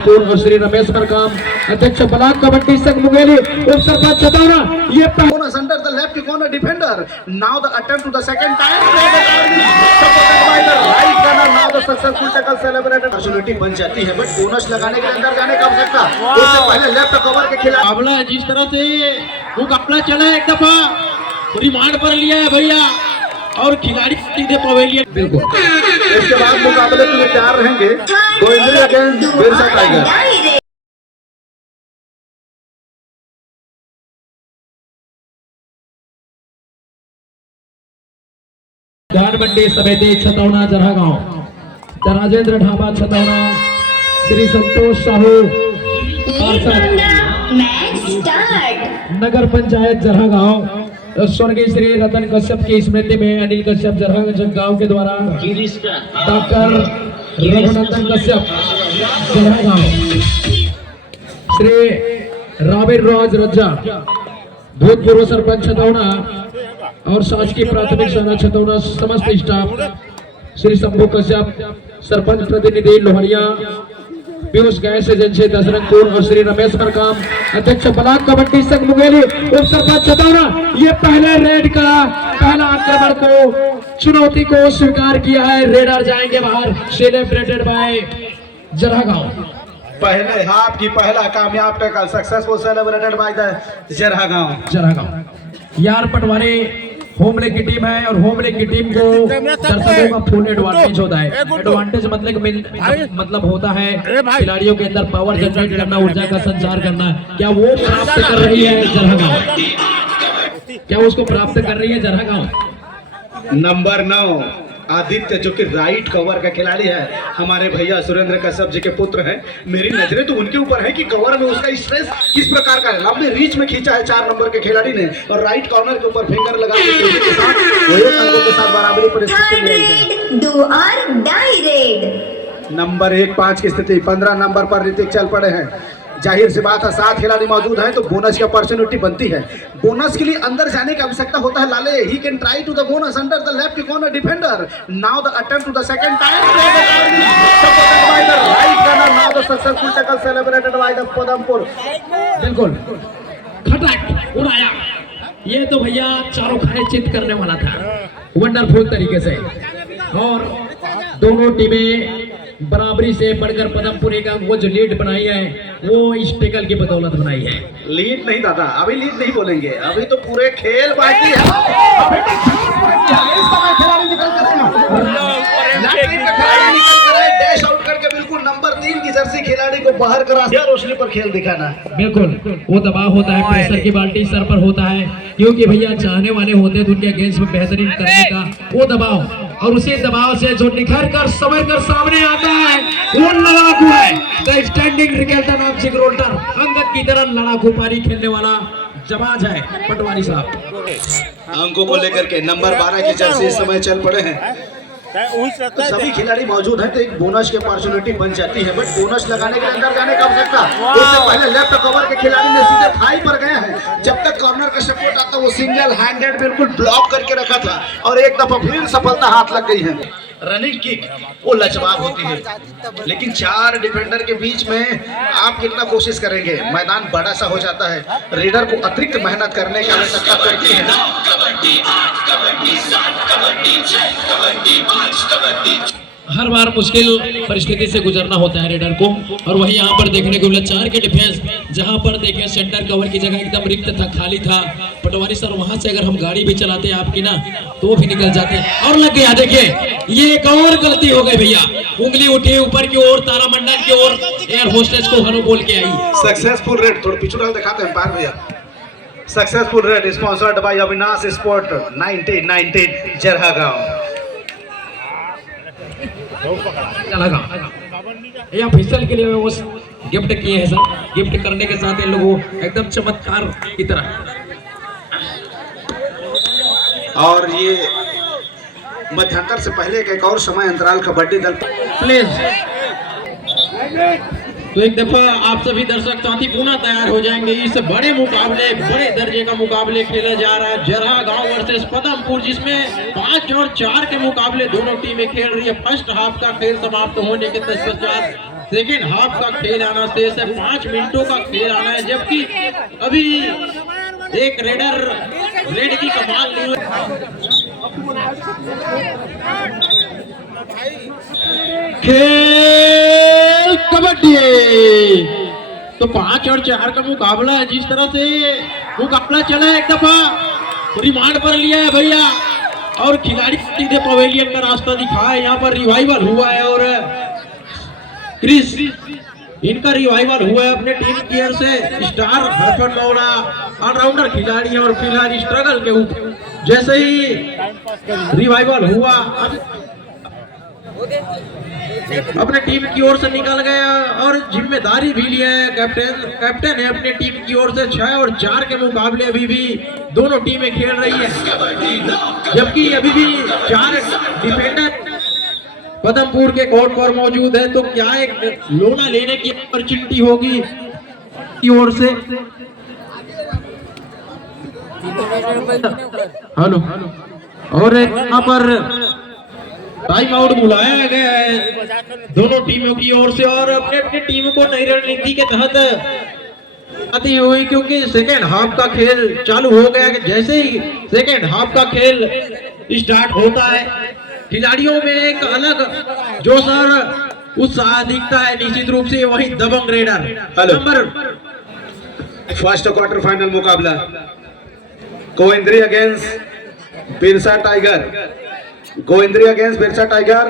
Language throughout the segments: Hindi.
और श्री रमेश मरकाम अध्यक्ष ब्लॉक कबड्डी संघ मुंगेली उप सरपंच छतौना ये bonus under the left corner defender. Now the attempt to the second time. Supported by the right corner. Now the successful tackle celebrated. Opportunity बन जाती है, but bonus लगाने के अंदर जाने का आवश्यकता। उससे पहले लेफ्ट कवर के खिलाफ मुकाबला जिस तरह से मुकाबला चला एक दफा रिमांड पर लिया है भैया और खिलाड़ी सीधे पवेलियन। बिल्कुल इसके बाद मुकाबले के लिए तैयार रहेंगे गोविंद्री अगेंस्ट बिरसा टाइगर। गान मंडी समिति छतौना जरहागांव राजेंद्र ढाबा छतौना श्री संतोष साहू पार्षद नगर पंचायत जरहागांव स्वर्गीय श्री रतन कश्यप की स्मृति में अनिल कश्यप जरहागांव के द्वारा डॉक्टर रघुनंदन कश्यप जरहागांव श्री राबिर राज रज्जा भूतपूर्व सरपंच छतौना और शासकीय प्राथमिक शाला छतौना समस्त स्टाफ श्री शंभू कश्यप सरपंच प्रतिनिधि लोहरिया पीयूष गैस एजेंसी दसरंगपुर और श्री रमेश मरकाम अध्यक्ष ब्लॉक कबड्डी संघ मुंगेली उप सरपंच छतौना ये पहले रेड का पहला आक्रमण को चुनौती को स्वीकार किया है। रेडर जाएंगे बाहर सेलिब्रेटेड बाय जरहागांव। पहले हाफ की पहला कामयाब tackle successful celebrated by the Jarhagaon. यार पटवारी होम लीग की टीम है और होम लीग की टीम को दर्शकों का फुल एडवांटेज होता है। एडवांटेज मतलब होता है खिलाड़ियों के अंदर पावर जनरेट करना, ऊर्जा का संचार करना। क्या वो प्राप्त कर रही है जरहागांव? क्या उसको प्राप्त कर रही है जरहागांव? नंबर 9 आदित्य जो कि राइट कवर का खिलाड़ी है, हमारे भैया सुरेंद्र कश्यप जी के पुत्र हैं। मेरी नजरें तो उनके ऊपर है कि कवर में उसका स्ट्रेस किस प्रकार का है। लंबे रीच में खींचा है 4 नंबर के खिलाड़ी ने और राइट कॉर्नर के ऊपर फिंगर लगा के साथ वही अंकों के साथ बराबरी पर स्थिति में है। नंबर 1-5 की स्थिति 15 नंबर पर ऋतिक चल पड़े हैं। जाहिर सी बात है 7 खिलाड़ी मौजूद हैं तो बोनस की अपॉर्चुनिटी बनती है। बोनस के लिए अंदर जाने की आवश्यकता होता है। लाले he can try to the bonus under the left corner defender. Now the attempt to the second time supported by the right corner. Now the successful tackle celebrated by the Padampur. बिल्कुल खटक उड़ाया। ये तो भैया चारों खाने चित करने वाला था वंडरफुल तरीके से और दोनों टीमें बराबरी से बढ़कर पदमपुर एक वो जो लीड बनाई है वो इस टेकल की बदौलत बनाई है। लीड नहीं दादा, अभी लीड नहीं बोलेंगे, अभी तो पूरे खेल बाकी है। डैश आउट करके बिल्कुल नंबर 3 की जर्सी खिलाड़ी को बाहर करा रोशनी पर खेल दिखाना। बिल्कुल वो दबाव होता है, प्रेशर की बाल्टी सर पर होता है क्योंकि भैया चाहने वाले होते हैं उनके अगेंस्ट में बेहतरीन करने का वो दबाव और उसी दबाव से जो निखर कर समझ कर सामने आता है वो लड़ाकू है। The standing cricketer of Gibraltar Angad की तरह लड़ाकू पारी खेलने वाला जवाज है पटवारी साहब। अंकों को लेकर के नंबर 12 की जर्सी इस समय चल पड़े हैं। तो सभी खिलाड़ी मौजूद हैं तो एक बोनस की अपॉर्चुनिटी बन जाती है, बट बोनस लगाने के अंदर जाने का आवश्यकता। उससे पहले लेफ्ट कवर के खिलाड़ी ने सीधे थाई पर गया है। जब तक कॉर्नर का सपोर्ट आता वो सिंगल हैंडेड बिल्कुल ब्लॉक करके रखा था और एक दफा फिर सफलता हाथ लग गई है। रनिंग किक वो लाजवाब होती है, लेकिन 4 डिफेंडर के बीच में आप कितना कोशिश करेंगे, मैदान बड़ा सा हो जाता है। रीडर को अतिरिक्त मेहनत करने की आवश्यकता पड़ती है। हर बार मुश्किल परिस्थिति से गुजरना होता है रेडर को और वही यहाँ पर देखने को मिला 4 के डिफेंस जहाँ पर देखे सेंटर कवर की जगह एकदम रिक्त था, खाली था। पटवारी सर वहां से अगर हम गाड़ी भी चलाते आपकी ना तो भी निकल जाते और लग गया। देखिए ये एक और गलती हो गई भैया, उंगली उठी ऊपर की ओर, तारामंडल की ओर, एयर होस्टेस को हलो बोल के आई। सक्सेसफुल रेड थोड़ा पिछुड़ा दिखाते हैं पार भैया। Successful red sponsored by Avinash sport 1919 Jarhagaon. ये ऑफिशियल के लिए वो गिफ्ट किए हैं सर। गिफ्ट करने के साथ इन लोगों एकदम चमत्कार की तरह और ये मध्यांतर से पहले एक और समय अंतराल कबड्डी दल प्लीज। तो एक दफा आप सभी दर्शक साथी पुनः तैयार हो जाएंगे। इस बड़े मुकाबले, बड़े दर्जे का मुकाबले खेला जा रहा है जरहागांव वर्सेस पदमपुर, जिसमें 5 और 4 के मुकाबले दोनों टीमें खेल रही है। फर्स्ट हाफ का खेल समाप्त होने के तत्पश्चात सेकेंड हाफ का खेल आना शेष है, 5 मिनटों का खेल आना है, जबकि अभी एक रेड की कमाल नहीं हुई। खेल कबड्डी तो 5 और 4 का मुकाबला है। जिस तरह से मुकाबला चला है, एक दफा रिमांड पर लिया है भैया और खिलाड़ी सीधे पवेलियन का रास्ता दिखा है। यहाँ पर रिवाइवल हुआ है और क्रिस इनका रिवाइवल हुआ है अपने टीम की ओर से। स्टार हरफन मौला ऑलराउंडर खिलाड़ी है और फिलहाल स्ट्रगल के ऊपर जैसे ही रिवाइवल हुआ अपने टीम की ओर से निकल गया और जिम्मेदारी भी लिया है। कैप्टन है अपनी टीम की ओर से। 6 और 4 के मुकाबले अभी भी दोनों टीमें खेल रही है, जबकि अभी भी 4 डिफेंडर पदमपुर के कोर्ट पर मौजूद है। तो क्या एक लोना लेने की अपॉर्चुनिटी होगी की ओर से। हेलो और यहाँ पर टाइम आउट बुलाया गया है दोनों टीमों की ओर से और अपने अपने टीम को नई रणनीति के तहत आती हुई, क्योंकि सेकेंड हाफ का खेल चालू हो गया। जैसे ही सेकेंड हाफ का खेल स्टार्ट होता है, खिलाड़ियों में एक अलग जोश और उत्साह दिखता है निश्चित रूप से। वही दबंग raider number first quarter final मुकाबला Govindri against Birsa tiger, Govindri against Birsa tiger.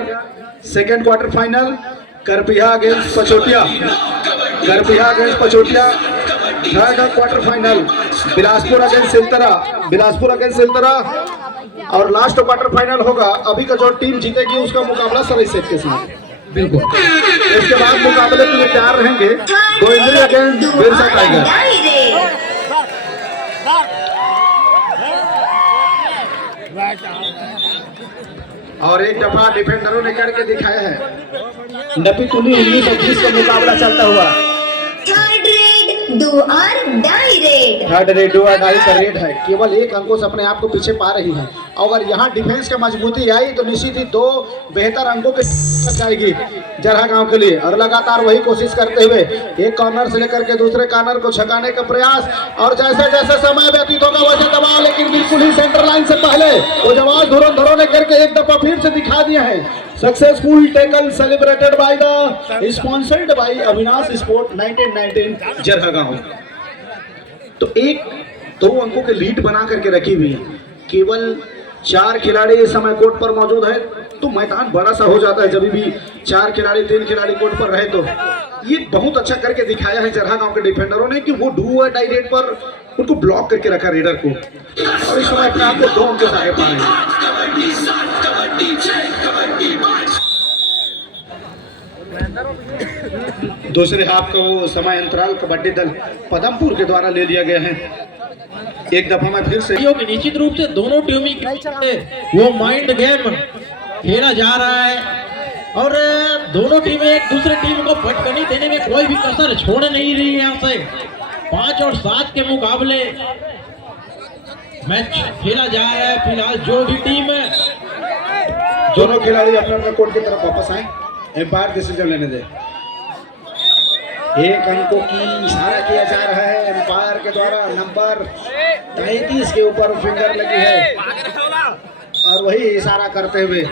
Second quarter final Karpiya against Pachotiya, Karpiya against Pachotiya. Third quarter final Bilaspur against Siltara, Bilaspur against Siltara. और लास्ट क्वार्टर फाइनल होगा, अभी का जो टीम जीतेगी उसका मुकाबला सरसेट के साथ। बिल्कुल, इसके बाद मुकाबले के लिए तैयार रहेंगे गोविंद्री अगेंस्ट बिरसा टाइगर। और एक दफा डिफेंडरों ने करके दिखाया है। नपी तुली 1920 का मुकाबला चलता हुआ। Third raid do or die raid, third raid do or die का रेड है। केवल 1 अंकों से अपने आप को पीछे पा रही है। अगर यहाँ डिफेंस की मजबूती आई तो निश्चित ही 2 बेहतर अंकों के जाएगी जरहा गांव के लिए। और लगातार वही कोशिश करते हुए एक कॉर्नर से लेकर के दूसरे कॉर्नर को छकाने का प्रयास। और जैसे जैसे समय व्यतीत होगा वैसे दबाव, लेकिन बिल्कुल ही सेंटर लाइन से पहले वो जवाब धुरंधरों ने करके एक दफा फिर से दिखा दिया है। Successful tackle celebrated by the sponsored by Avinash sport 1919 जरहा गांव। तो 1-2 अंकों के लीड बना करके रखी हुई है। केवल 4 खिलाड़ी इस समय कोर्ट पर मौजूद है, तो मैदान बड़ा सा हो जाता है जब भी 4 खिलाड़ी 3 खिलाड़ी कोर्ट पर रहे। तो ये बहुत अच्छा करके दिखाया है जरहा गांव के डिफेंडरों ने कि वो डू और डाई रेड पर उनको ब्लॉक करके रखा रेडर को, और इस समय अपने आप को 2 अंक से आगे पा रहे हैं। दूसरे हाफ का वो समय अंतराल कबड्डी दल पदमपुर के द्वारा ले लिया गया है। एक दफा मैं फिर से निश्चित रूप से दोनों टीमों के वो माइंड गेम खेला जा रहा है और दोनों टीमें एक दूसरे टीम को फटकनी देने में कोई भी कसर छोड़ नहीं रही है। यहाँ से 5 और 7 के मुकाबले मैच खेला जा रहा है। फिलहाल जो भी टीम दोनों खिलाड़ी अपने अपने कोर्ट की तरफ वापस आए, एम्पायर डिसीजन लेने दे। 1 अंकों की इशारा किया जा रहा है एम्पायर के द्वारा। नंबर 33 के ऊपर फिंगर लगी है और वही इशारा करते हुए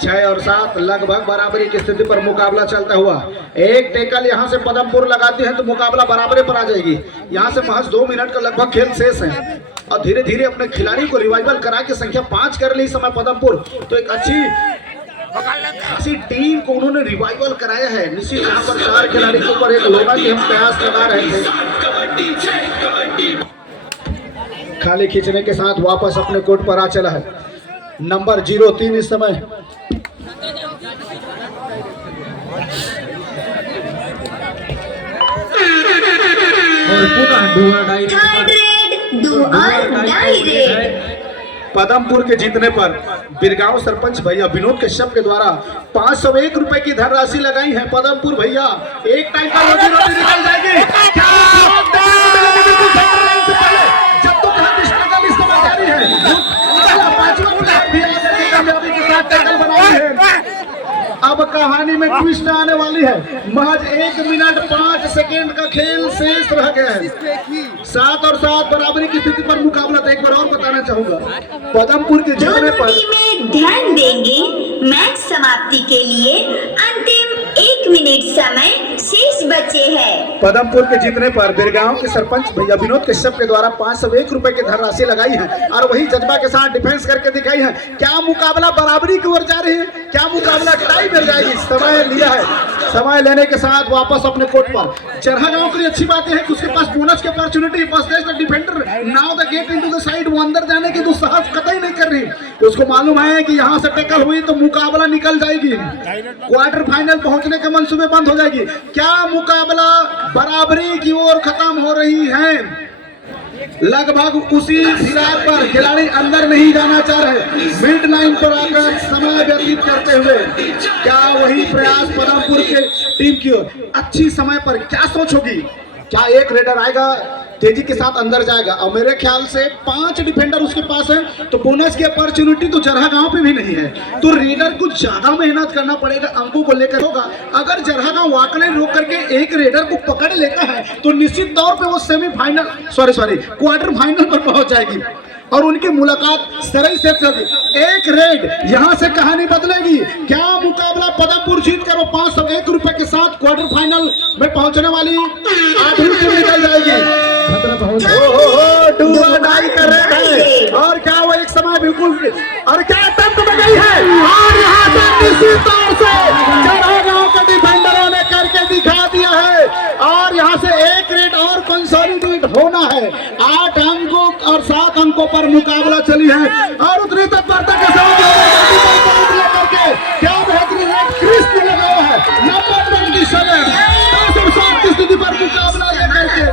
6 और 7 लगभग बराबरी की स्थिति पर मुकाबला चलता हुआ। एक टेकल यहां से पदमपुर लगाती है तो मुकाबला बराबरी पर आ जाएगी। यहां से महज 2 मिनट का लगभग खेल शेष है और धीरे धीरे अपने खिलाड़ी को रिवाइवल करा के संख्या 5 कर ली इस समय पदमपुर। तो एक अच्छी टीम को उन्होंने रिवाइवल कराया है। निश्चित यहाँ पर 4 खिलाड़ी के ऊपर एक लोना की हम प्रयास लगा रहे थे। खाली खींचने के साथ वापस अपने कोर्ट पर आ चला है नंबर 03 इस समय। और पुनः do or die third raid do or die red. Padampur के जीतने पर बिरगांव सरपंच भैया विनोद कश्यप के द्वारा 501 रुपए की धनराशि लगाई है। पदमपुर भैया एक टाइम का रोजी रोटी निकल जाएगी। जब तो स्ट्रगल इस समय जारी है। 5वां कामयाबी के साथ टैकल बनाई है। अब कहानी में ट्विस्ट आने वाली है। महज 1 मिनट 5 सेकेंड का खेल शेष रह गया है। 7 और 7 बराबरी की स्थिति पर मुकाबला। तो एक बार और बताना चाहूंगा, पदमपुर के जीतने दोनों पर टीमें ध्यान देंगे। मैच समाप्ति के लिए अंतिम 1 मिनट समय शेष बचे हैं। पदमपुर के जीतने पर बिरगांव के सरपंच भैया विनोद कश्यप के द्वारा 501 रुपए की धनराशि लगाई है और वही जज्बा के साथ डिफेंस करके दिखाई है। क्या मुकाबला बराबरी की ओर जा रही है? क्या मुकाबला टाई में जाएगी? समय लिया है, समय लेने के साथ वापस अपने कोर्ट पर। चरहा गांव के लिए अच्छी बात है कि उसके पास बोनस की opportunity. Defender now the get into the side, वो अंदर जाने की दुस्साहस कतई नहीं कर रही। उसको मालूम है कि यहाँ से टैकल हुई तो मुकाबला निकल जाएगी, क्वार्टर फाइनल पहुंचने के मंसूबे बंद हो जाएगी। क्या मुकाबला बराबरी की ओर खत्म हो रही है? लगभग उसी सिराग पर खिलाड़ी अंदर नहीं जाना चाह रहे, मिड लाइन पर आकर समय व्यतीत करते हुए। क्या वही प्रयास पदमपुर के टीम की ओर? अच्छी समय पर क्या सोच होगी? क्या एक रेडर आएगा, तेजी के साथ अंदर जाएगा? और मेरे ख्याल से 5 डिफेंडर उसके पास है, तो बोनस की अपॉर्चुनिटी तो जरहा गांव पे भी नहीं है। तो रेडर को ज्यादा मेहनत करना पड़ेगा, अंकों को लेकर होगा। अगर जरहा गांव वाकई रोक करके एक रेडर को पकड़ लेता है तो निश्चित तौर पे वो सेमीफाइनल क्वार्टर फाइनल पर पहुंच जाएगी और उनकी मुलाकात सरई से होगी। एक रेड यहां से कहानी बदलेगी। क्या मुकाबला पदमपुर जीत कर वो 501 रुपए के साथ क्वार्टर फाइनल में पहुंचने वाली 8वीं टीम निकल जाएगी? खतरा बहुत है। डू और डाई कर रहे हैं। और क्या वो एक समय बिल्कुल, और क्या अटेम्प्ट में गई है? और यहाँ से निश्चित तौर से जरहा गांव के डिफेंडरों ने करके दिखा दिया है और यहाँ से एक रेड और कंसोलिडेट होना है। 8 अंकों और 7 अंकों पर मुकाबला चली है और उतनी तत्परता के साथ करके क्या बेहतरीन रेड क्रिस्ट लगाया है। नंबर 27 की स्थिति पर मुकाबला लेकर के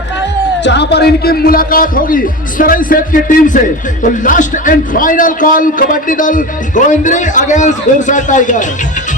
जहां पर इनकी मुलाकात होगी सरई सेठ की टीम से। तो last and final call, kabaddi दल गोविंदरी अगेंस्ट गुरसा टाइगर।